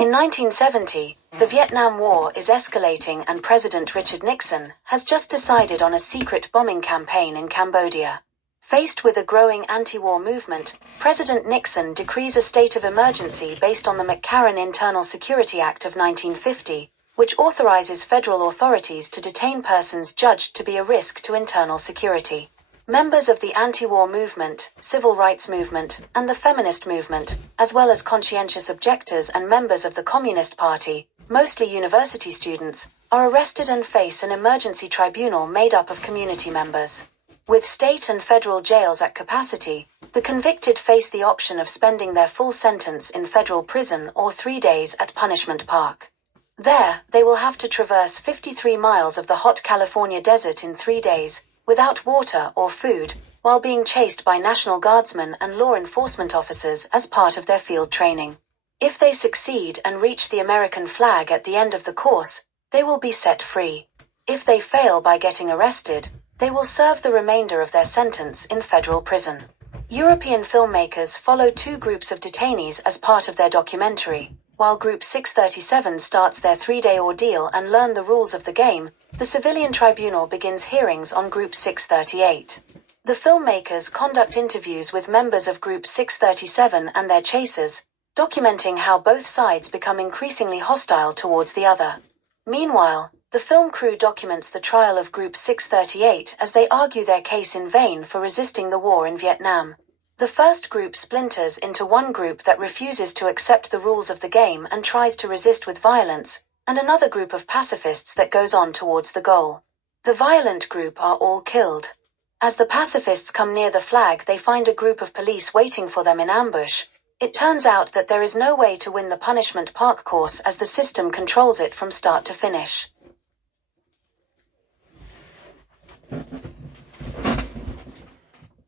In 1970, the Vietnam War is escalating and President Richard Nixon has just decided on a secret bombing campaign in Cambodia. Faced with a growing anti-war movement, President Nixon decrees a state of emergency based on the McCarran Internal Security Act of 1950, which authorizes federal authorities to detain persons judged to be a risk to internal security. Members of the anti-war movement, civil rights movement, and the feminist movement, as well as conscientious objectors and members of the Communist Party, mostly university students, are arrested and face an emergency tribunal made up of community members. With state and federal jails at capacity, the convicted face the option of spending their full sentence in federal prison or 3 days at Punishment Park. There, they will have to traverse 53 miles of the hot California desert in 3 days, without water or food, while being chased by National Guardsmen and law enforcement officers as part of their field training. If they succeed and reach the American flag at the end of the course, they will be set free. If they fail by getting arrested, they will serve the remainder of their sentence in federal prison. European filmmakers follow 2 groups of detainees as part of their documentary. While Group 637 starts their 3-day ordeal and learn the rules of the game, the civilian tribunal begins hearings on Group 638. The filmmakers conduct interviews with members of Group 637 and their chasers, documenting how both sides become increasingly hostile towards the other. Meanwhile, the film crew documents the trial of Group 638 as they argue their case in vain for resisting the war in Vietnam. The first group splinters into one group that refuses to accept the rules of the game and tries to resist with violence, and another group of pacifists that goes on towards the goal. The violent group are all killed. As the pacifists come near the flag, they find a group of police waiting for them in ambush. It turns out that there is no way to win the Punishment Park course as the system controls it from start to finish.